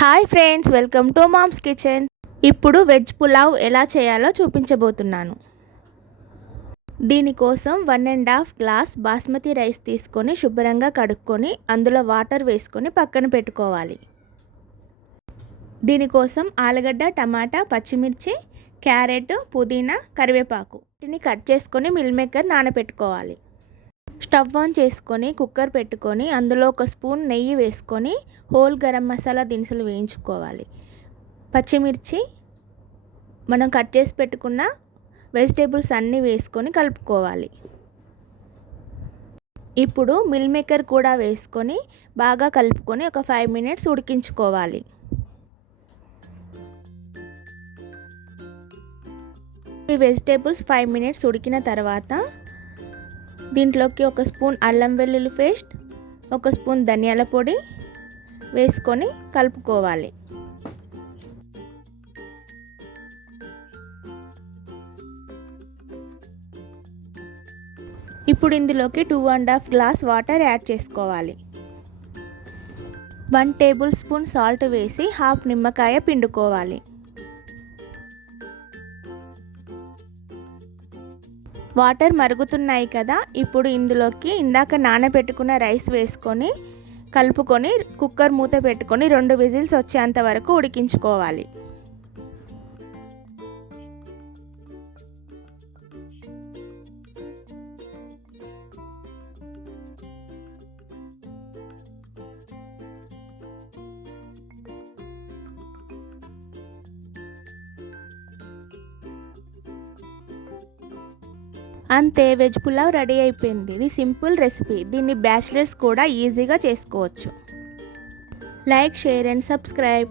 Hi friends, welcome to mom's kitchen. ఇప్పుడు veg pulao ఎలా చేయాలో చూపించబోతున్నాను. దీనికోసం 1.5 గ్లాస్ బాస్మతి రైస్ తీసుకొని శుభ్రంగా కడుక్కొని అందులో వాటర్ వేసుకొని పక్కన పెట్టుకోవాలి. దీనికోసం ఆలుగడ్డ, టమాటా, పచ్చిమిర్చి, క్యారెట్, పుదీనా, కరివేపాకు వీటిని కట్ చేసుకొని మిల్ మేకర్ నానబెట్టుకోవాలి. స్టవ్ ఆన్ చేసుకొని కుక్కర్ పెట్టుకొని అందులో 1 స్పూన్ నెయ్యి వేసుకొని హోల్ గరం మసాలా దినుసులు వేయించుకోవాలి. పచ్చిమిర్చి, మనం కట్ చేసి పెట్టుకున్న వెజిటేబుల్స్ అన్నీ వేసుకొని కలుపుకోవాలి. ఇప్పుడు మిల్ మేకర్ కూడా వేసుకొని బాగా కలుపుకొని ఒక 5 మినిట్స్ ఉడికించుకోవాలి. ఈ వెజిటేబుల్స్ 5 మినిట్స్ ఉడికిన తర్వాత దీంట్లోకి 1 స్పూన్ అల్లం వెల్లుల్లి పేస్ట్, 1 స్పూన్ ధనియాల పొడి వేసుకొని కలుపుకోవాలి. ఇప్పుడు ఇందులోకి 2.5 గ్లాస్ వాటర్ యాడ్ చేసుకోవాలి. 1 టేబుల్ స్పూన్ సాల్ట్ వేసి హాఫ్ నిమ్మకాయ పిండుకోవాలి. వాటర్ మరుగుతున్నాయి కదా, ఇప్పుడు ఇందులోకి ఇందాక నానబెట్టుకున్న రైస్ వేసుకొని కలుపుకొని కుక్కర్ మూత పెట్టుకొని 2 విజిల్స్ వచ్చేంత వరకు ఉడికించుకోవాలి. అంతే, వెజ్ పులావ్ రెడీ అయిపోయింది. ఇది సింపుల్ రెసిపీ. దీన్ని బ్యాచిలర్స్ కూడా ఈజీగా చేసుకోవచ్చు. Like, share and subscribe.